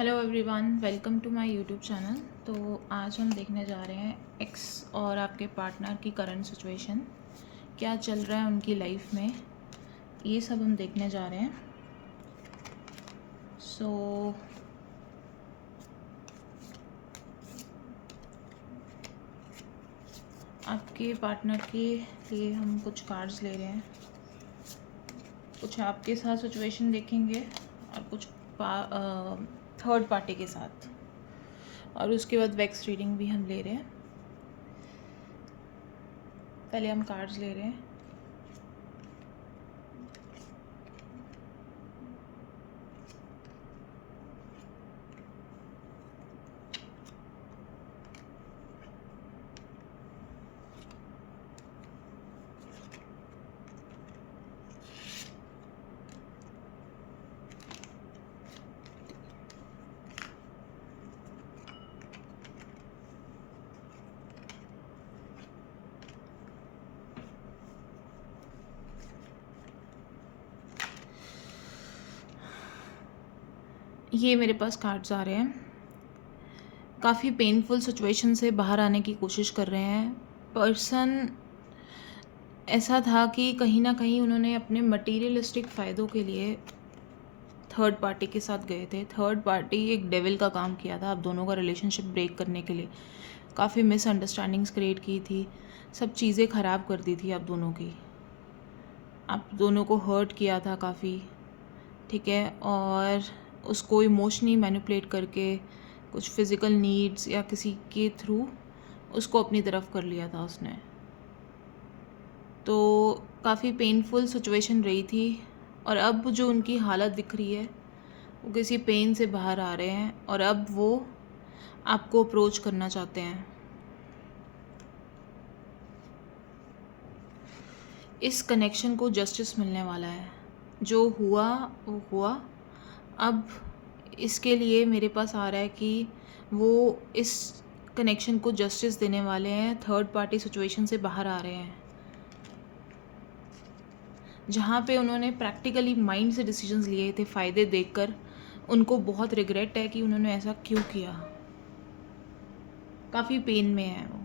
Hello everyone, welcome to my YouTube channel. तो आज हम देखने जा रहे हैं एक्स और आपके पार्टनर की करंट सिचुएशन, क्या चल रहा है उनकी लाइफ में, ये सब हम देखने जा रहे हैं। सो आपके पार्टनर के लिए हम कुछ कार्ड्स ले रहे हैं, कुछ आपके साथ सिचुएशन देखेंगे और कुछ थर्ड पार्टी के साथ, और उसके बाद वैक्स रीडिंग भी हम ले रहे हैं। पहले हम कार्ड्स ले रहे हैं। ये मेरे पास कार्ड्स आ रहे हैं। काफ़ी पेनफुल सिचुएशन से बाहर आने की कोशिश कर रहे हैं। पर्सन ऐसा था कि कहीं ना कहीं उन्होंने अपने मटीरियलिस्टिक फ़ायदों के लिए थर्ड पार्टी के साथ गए थे। थर्ड पार्टी एक डेविल का काम किया था आप दोनों का रिलेशनशिप ब्रेक करने के लिए। काफ़ी मिसअंडरस्टैंडिंग्स क्रिएट की थी, सब चीज़ें ख़राब कर दी थी आप दोनों की, आप दोनों को हर्ट किया था काफ़ी, ठीक है। और उसको इमोशनली मैनिपुलेट करके कुछ फिज़िकल नीड्स या किसी के थ्रू उसको अपनी तरफ कर लिया था उसने। तो काफ़ी पेनफुल सिचुएशन रही थी, और अब जो उनकी हालत दिख रही है वो किसी पेन से बाहर आ रहे हैं, और अब वो आपको अप्रोच करना चाहते हैं। इस कनेक्शन को जस्टिस मिलने वाला है, जो हुआ वो हुआ। अब इसके लिए मेरे पास आ रहा है कि वो इस कनेक्शन को जस्टिस देने वाले हैं, थर्ड पार्टी सिचुएशन से बाहर आ रहे हैं। जहाँ पे उन्होंने प्रैक्टिकली माइंड से डिसीजंस लिए थे फ़ायदे देखकर, उनको बहुत रिग्रेट है कि उन्होंने ऐसा क्यों किया। काफ़ी पेन में है वो।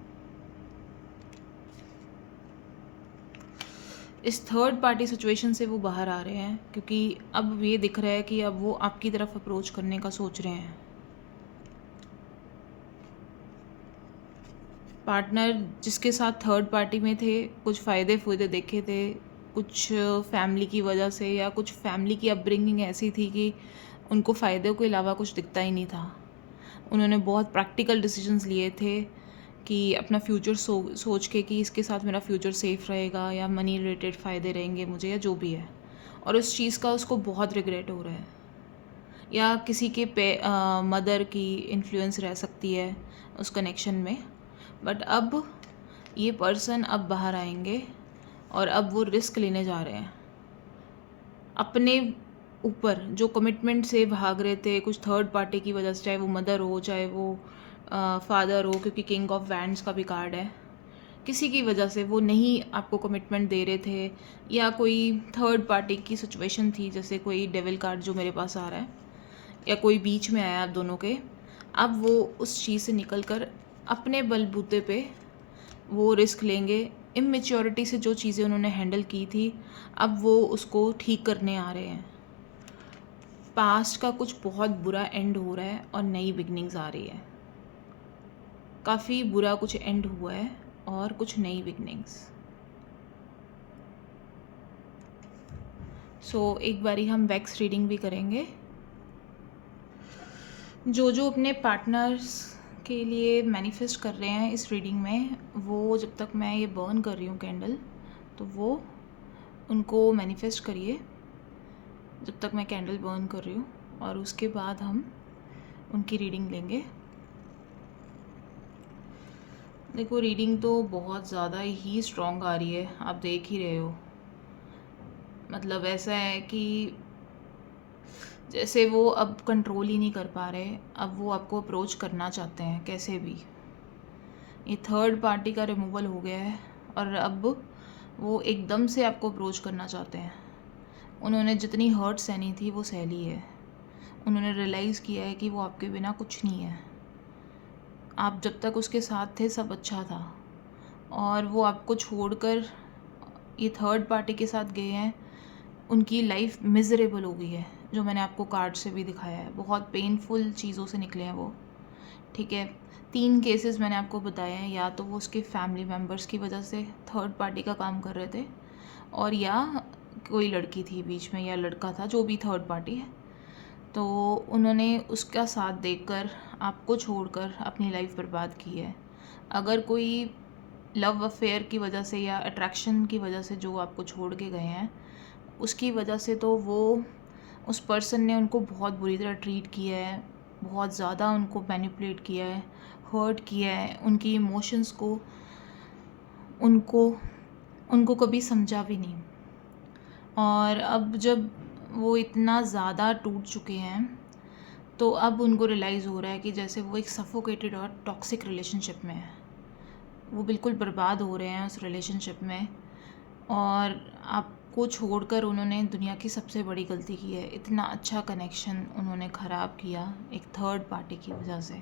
इस थर्ड पार्टी सिचुएशन से वो बाहर आ रहे हैं क्योंकि अब ये दिख रहा है कि अब वो आपकी तरफ अप्रोच करने का सोच रहे हैं। पार्टनर जिसके साथ थर्ड पार्टी में थे, कुछ फ़ायदे देखे थे, कुछ फैमिली की वजह से, या कुछ फैमिली की अपब्रिंगिंग ऐसी थी कि उनको फ़ायदे के अलावा कुछ दिखता ही नहीं था। उन्होंने बहुत प्रैक्टिकल डिसीजंस लिए थे कि अपना फ्यूचर सोच के कि इसके साथ मेरा फ्यूचर सेफ़ रहेगा, या मनी रिलेटेड फ़ायदे रहेंगे मुझे, या जो भी है। और उस चीज़ का उसको बहुत रिग्रेट हो रहा है, या किसी के मदर की इन्फ्लुएंस रह सकती है उस कनेक्शन में। बट अब ये पर्सन अब बाहर आएंगे, और अब वो रिस्क लेने जा रहे हैं अपने ऊपर। जो कमिटमेंट से भाग रहे थे कुछ थर्ड पार्टी की वजह से, चाहे वो मदर हो, चाहे वो फादर हो, क्योंकि किंग ऑफ वैंड्स का भी कार्ड है, किसी की वजह से वो नहीं आपको कमिटमेंट दे रहे थे, या कोई थर्ड पार्टी की सिचुएशन थी, जैसे कोई डेविल कार्ड जो मेरे पास आ रहा है, या कोई बीच में आया आप दोनों के। अब वो उस चीज़ से निकल कर अपने बलबूते पे वो रिस्क लेंगे। इमेच्योरिटी से जो चीज़ें उन्होंने हैंडल की थी, अब वो उसको ठीक करने आ रहे हैं। पास्ट का कुछ बहुत बुरा एंड हो रहा है और नई बिगनिंग्स आ रही है। काफ़ी बुरा कुछ एंड हुआ है और कुछ नई बिगनिंग्स। सो एक बारी हम वैक्स रीडिंग भी करेंगे। जो अपने पार्टनर्स के लिए मैनिफेस्ट कर रहे हैं इस रीडिंग में, वो जब तक मैं ये बर्न कर रही हूँ कैंडल, तो वो उनको मैनिफेस्ट करिए जब तक मैं कैंडल बर्न कर रही हूँ, और उसके बाद हम उनकी रीडिंग लेंगे। देखो, रीडिंग तो बहुत ज़्यादा ही स्ट्रॉन्ग आ रही है, आप देख ही रहे हो। मतलब ऐसा है कि जैसे वो अब कंट्रोल ही नहीं कर पा रहे, अब वो आपको अप्रोच करना चाहते हैं कैसे भी। ये थर्ड पार्टी का रिमूवल हो गया है, और अब वो एकदम से आपको अप्रोच करना चाहते हैं। उन्होंने जितनी हर्ट सहनी थी वो सह ली है, उन्होंने रियलाइज़ किया है कि वो आपके बिना कुछ नहीं है। आप जब तक उसके साथ थे सब अच्छा था, और वो आपको छोड़कर ये थर्ड पार्टी के साथ गए हैं। उनकी लाइफ मिज़रेबल हो गई है, जो मैंने आपको कार्ड से भी दिखाया है। बहुत पेनफुल चीज़ों से निकले हैं वो, ठीक है। 3 केसेस मैंने आपको बताए हैं, या तो वो उसके फैमिली मेम्बर्स की वजह से थर्ड पार्टी का काम कर रहे थे, और या कोई लड़की थी बीच में या लड़का था, जो भी थर्ड पार्टी है। तो उन्होंने उसका साथ देकर आपको छोड़कर अपनी लाइफ बर्बाद की है। अगर कोई लव अफेयर की वजह से या अट्रैक्शन की वजह से जो आपको छोड़ के गए हैं, उसकी वजह से तो वो उस पर्सन ने उनको बहुत बुरी तरह ट्रीट किया है, बहुत ज़्यादा उनको मैनिपुलेट किया है, हर्ट किया है, उनकी इमोशंस को उनको उनको कभी समझा भी नहीं। और अब जब वो इतना ज़्यादा टूट चुके हैं, तो अब उनको रियलाइज़ हो रहा है कि जैसे वो एक सफोकेटेड और टॉक्सिक रिलेशनशिप में है। वो बिल्कुल बर्बाद हो रहे हैं उस रिलेशनशिप में, और आपको छोड़कर उन्होंने दुनिया की सबसे बड़ी गलती की है। इतना अच्छा कनेक्शन उन्होंने ख़राब किया एक थर्ड पार्टी की वजह से।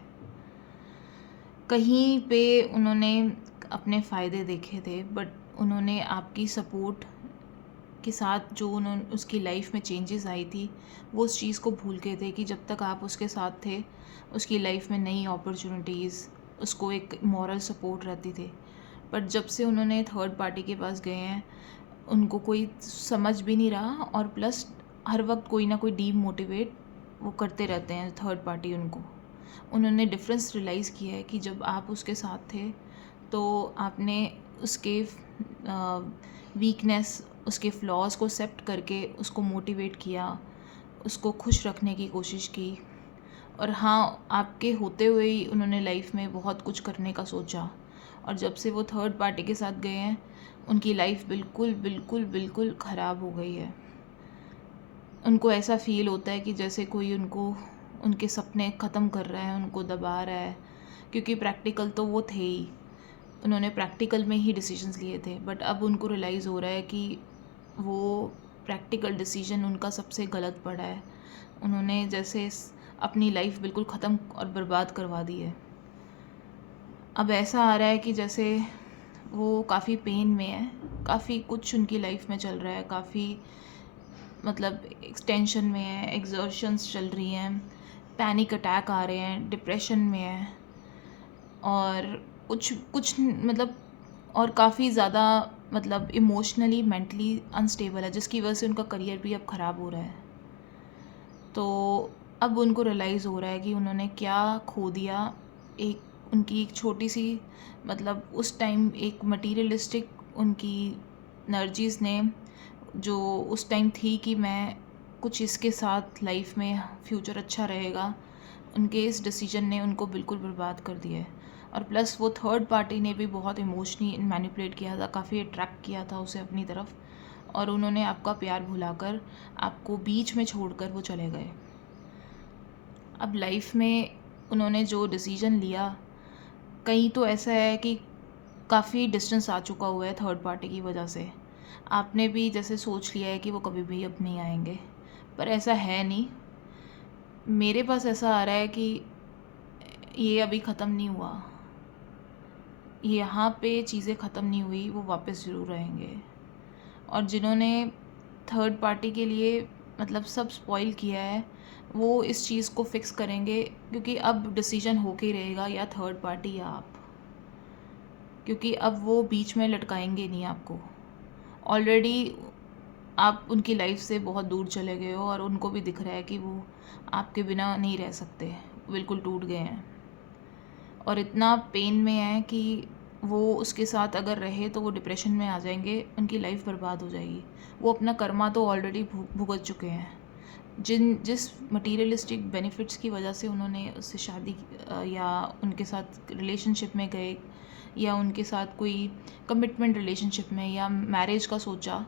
कहीं पे उन्होंने अपने फ़ायदे देखे थे, बट उन्होंने आपकी सपोर्ट के साथ जो उन्होंने उसकी लाइफ में चेंजेस आई थी, वो उस चीज़ को भूल गए थे कि जब तक आप उसके साथ थे, उसकी लाइफ में नई अपॉर्चुनिटीज़, उसको एक मॉरल सपोर्ट रहती थी। बट जब से उन्होंने थर्ड पार्टी के पास गए हैं, उनको कोई समझ भी नहीं रहा, और प्लस हर वक्त कोई ना कोई डीमोटिवेट वो करते रहते हैं थर्ड पार्टी उनको। उन्होंने डिफरेंस रियलाइज़ किया है कि जब आप उसके साथ थे, तो आपने उसके वीकनेस, उसके फ्लॉज को एक्सेप्ट करके उसको मोटिवेट किया, उसको खुश रखने की कोशिश की। और हाँ, आपके होते हुए ही उन्होंने लाइफ में बहुत कुछ करने का सोचा, और जब से वो थर्ड पार्टी के साथ गए हैं, उनकी लाइफ बिल्कुल बिल्कुल बिल्कुल ख़राब हो गई है। उनको ऐसा फ़ील होता है कि जैसे कोई उनको उनके सपने ख़त्म कर रहा है, उनको दबा रहा है, क्योंकि प्रैक्टिकल तो वो थे ही। उन्होंने प्रैक्टिकल में ही डिसीजंस लिए थे, बट अब उनको रियलाइज़ हो रहा है कि वो प्रैक्टिकल डिसीजन उनका सबसे गलत पड़ा है। उन्होंने जैसे अपनी लाइफ बिल्कुल ख़त्म और बर्बाद करवा दी है। अब ऐसा आ रहा है कि जैसे वो काफ़ी पेन में है, काफ़ी कुछ उनकी लाइफ में चल रहा है, काफ़ी मतलब एक्सटेंशन में है, एग्जर्शंस चल रही हैं, पैनिक अटैक आ रहे हैं, डिप्रेशन में है, और कुछ कुछ मतलब, और काफ़ी ज़्यादा मतलब इमोशनली मेंटली अनस्टेबल है, जिसकी वजह से उनका करियर भी अब ख़राब हो रहा है। तो अब उनको रियलाइज़ हो रहा है कि उन्होंने क्या खो दिया। एक उनकी एक छोटी सी मतलब उस टाइम एक मटीरियलिस्टिक उनकी एनर्जीज़ ने, जो उस टाइम थी कि मैं कुछ इसके साथ लाइफ में फ्यूचर अच्छा रहेगा, उनके इस डिसीजन ने उनको बिल्कुल बर्बाद कर दिया है। और प्लस वो थर्ड पार्टी ने भी बहुत इमोशनली मैनिपुलेट किया था, काफ़ी अट्रैक्ट किया था उसे अपनी तरफ, और उन्होंने आपका प्यार भुलाकर आपको बीच में छोड़कर वो चले गए। अब लाइफ में उन्होंने जो डिसीजन लिया, कहीं तो ऐसा है कि काफ़ी डिस्टेंस आ चुका हुआ है थर्ड पार्टी की वजह से। आपने भी जैसे सोच लिया है कि वो कभी भी अब नहीं आएंगे, पर ऐसा है नहीं। मेरे पास ऐसा आ रहा है कि ये अभी ख़त्म नहीं हुआ, यहाँ पे चीज़ें ख़त्म नहीं हुई, वो वापस ज़रूर आएंगे। और जिन्होंने थर्ड पार्टी के लिए मतलब सब स्पॉइल किया है, वो इस चीज़ को फिक्स करेंगे, क्योंकि अब डिसीजन होके ही रहेगा, या थर्ड पार्टी या आप, क्योंकि अब वो बीच में लटकाएंगे नहीं आपको। ऑलरेडी आप उनकी लाइफ से बहुत दूर चले गए हो, और उनको भी दिख रहा है कि वो आपके बिना नहीं रह सकते, बिल्कुल टूट गए हैं, और इतना पेन में है कि वो उसके साथ अगर रहे तो वो डिप्रेशन में आ जाएंगे, उनकी लाइफ बर्बाद हो जाएगी। वो अपना कर्मा तो ऑलरेडी भुगत चुके हैं। जिस मटीरियलिस्टिक बेनिफिट्स की वजह से उन्होंने उससे शादी या उनके साथ रिलेशनशिप में गए, या उनके साथ कोई कमिटमेंट रिलेशनशिप में या मैरिज का सोचा,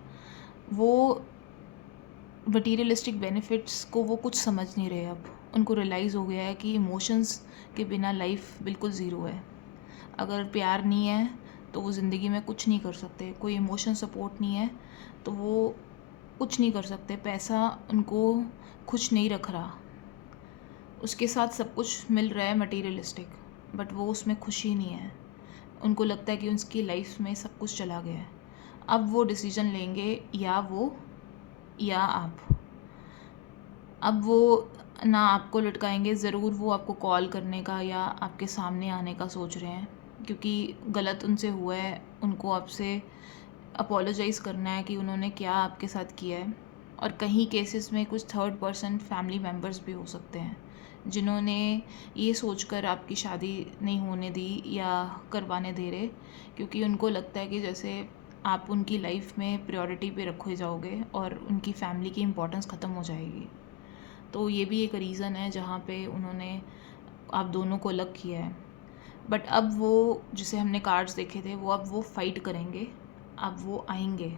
वो मटीरियलिस्टिक बेनिफिट्स को वो कुछ समझ नहीं रहे। अब उनको रियलाइज़ हो गया है कि इमोशंस के बिना लाइफ बिल्कुल ज़ीरो है। अगर प्यार नहीं है तो वो ज़िंदगी में कुछ नहीं कर सकते, कोई इमोशन सपोर्ट नहीं है तो वो कुछ नहीं कर सकते, पैसा उनको खुश नहीं रख रहा। उसके साथ सब कुछ मिल रहा है मटीरियलिस्टिक, बट वो उसमें खुशी नहीं है। उनको लगता है कि उसकी लाइफ में सब कुछ चला गया है। अब वो डिसीजन लेंगे, या वो या आप। अब वो ना आपको लटकाएंगे, ज़रूर वो आपको कॉल करने का या आपके सामने आने का सोच रहे हैं, क्योंकि गलत उनसे हुआ है। उनको आपसे अपोलोजाइज़ करना है कि उन्होंने क्या आपके साथ किया है। और कहीं केसेस में कुछ थर्ड पर्सन फैमिली मेम्बर्स भी हो सकते हैं, जिन्होंने ये सोचकर आपकी शादी नहीं होने दी या करवाने दे रहे, क्योंकि उनको लगता है कि जैसे आप उनकी लाइफ में प्रायोरिटी पे रखे जाओगे और उनकी फैमिली की इम्पोर्टेंस ख़त्म हो जाएगी। तो ये भी एक रीज़न है जहाँ पे उन्होंने आप दोनों को अलग किया है। बट अब वो, जिसे हमने कार्ड्स देखे थे, वो अब वो फाइट करेंगे। अब वो आएंगे,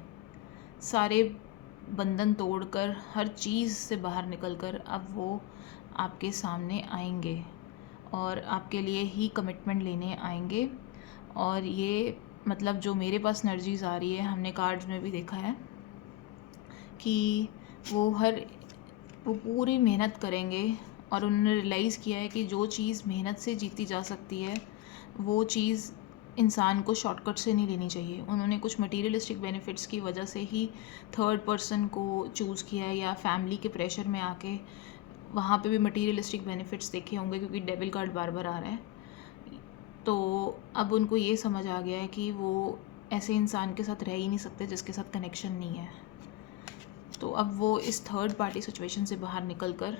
सारे बंधन तोड़कर, हर चीज़ से बाहर निकलकर अब वो आपके सामने आएंगे और आपके लिए ही कमिटमेंट लेने आएंगे। और ये मतलब जो मेरे पास एनर्जीज आ रही है, हमने कार्ड्स में भी देखा है कि वो पूरी मेहनत करेंगे। और उन्होंने रियलाइज़ किया है कि जो चीज़ मेहनत से जीती जा सकती है, वो चीज़ इंसान को शॉर्टकट से नहीं लेनी चाहिए। उन्होंने कुछ मटीरियलिस्टिक बेनिफिट्स की वजह से ही थर्ड पर्सन को चूज़ किया है, या फैमिली के प्रेशर में आके वहाँ पे भी मटीरियलिस्टिक बेनिफिट्स देखे होंगे, क्योंकि डेविल कार्ड बार बार आ रहा है। तो अब उनको ये समझ आ गया है कि वो ऐसे इंसान के साथ रह ही नहीं सकते जिसके साथ कनेक्शन नहीं है। तो अब वो इस थर्ड पार्टी सिचुएशन से बाहर निकल कर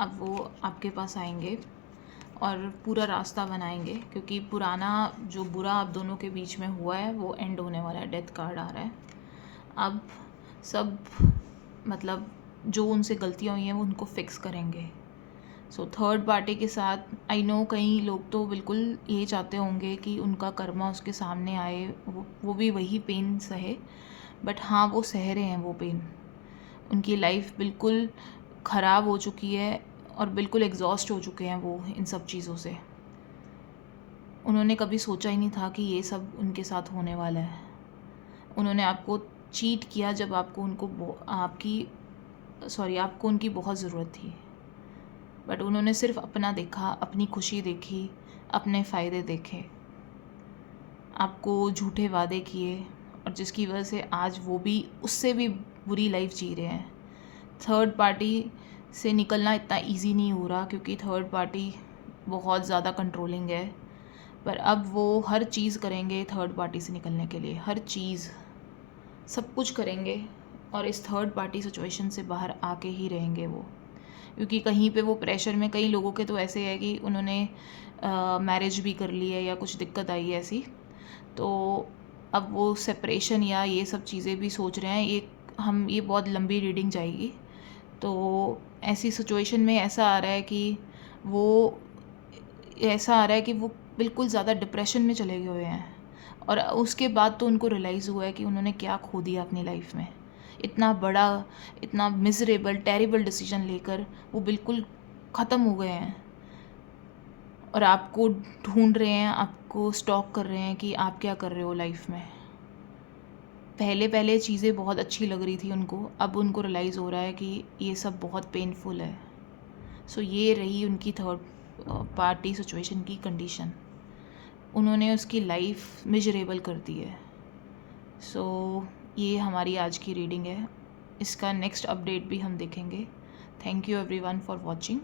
अब वो आपके पास आएंगे और पूरा रास्ता बनाएंगे, क्योंकि पुराना जो बुरा आप दोनों के बीच में हुआ है वो एंड होने वाला है। डेथ कार्ड आ रहा है। अब सब मतलब जो उनसे गलतियाँ हुई हैं वो उनको फिक्स करेंगे। सो थर्ड पार्टी के साथ आई नो कई लोग तो बिल्कुल ये चाहते होंगे कि उनका कर्मा उसके सामने आए, वो भी वही पेन सहे। बट हाँ, वो सह रहे हैं वो पेन। उनकी लाइफ बिल्कुल ख़राब हो चुकी है और बिल्कुल एग्जॉस्ट हो चुके हैं वो इन सब चीज़ों से। उन्होंने कभी सोचा ही नहीं था कि ये सब उनके साथ होने वाला है। उन्होंने आपको चीट किया जब आपको आपको उनकी बहुत ज़रूरत थी। बट उन्होंने सिर्फ अपना देखा, अपनी खुशी देखी, अपने फ़ायदे देखे, आपको झूठे वादे किए, और जिसकी वजह से आज वो भी उससे भी बुरी लाइफ जी रहे हैं। थर्ड पार्टी से निकलना इतना इजी नहीं हो रहा, क्योंकि थर्ड पार्टी बहुत ज़्यादा कंट्रोलिंग है। पर अब वो हर चीज़ करेंगे थर्ड पार्टी से निकलने के लिए, हर चीज़, सब कुछ करेंगे। और इस थर्ड पार्टी सिचुएशन से बाहर आके ही रहेंगे वो, क्योंकि कहीं पे वो प्रेशर में, कई लोगों के तो ऐसे है कि उन्होंने मैरिज भी कर ली है या कुछ दिक्कत आई है ऐसी, तो अब वो सेपरेशन या ये सब चीज़ें भी सोच रहे हैं। ये बहुत लंबी रीडिंग जाएगी। तो ऐसी सिचुएशन में ऐसा आ रहा है कि वो बिल्कुल ज़्यादा डिप्रेशन में चले गए हुए हैं। और उसके बाद तो उनको रियलाइज़ हुआ है कि उन्होंने क्या खो दिया अपनी लाइफ में। इतना बड़ा, इतना मिजरेबल, टेरिबल डिसीजन लेकर वो बिल्कुल ख़त्म हो गए हैं। और आपको ढूंढ रहे हैं, आपको स्टॉक कर रहे हैं कि आप क्या कर रहे हो लाइफ में। पहले चीज़ें बहुत अच्छी लग रही थी उनको, अब उनको रियलाइज़ हो रहा है कि ये सब बहुत पेनफुल है। सो ये रही उनकी थर्ड पार्टी सिचुएशन की कंडीशन। उन्होंने उसकी लाइफ मिजरेबल कर दी है। सो ये हमारी आज की रीडिंग है। इसका नेक्स्ट अपडेट भी हम देखेंगे। Thank you everyone for watching.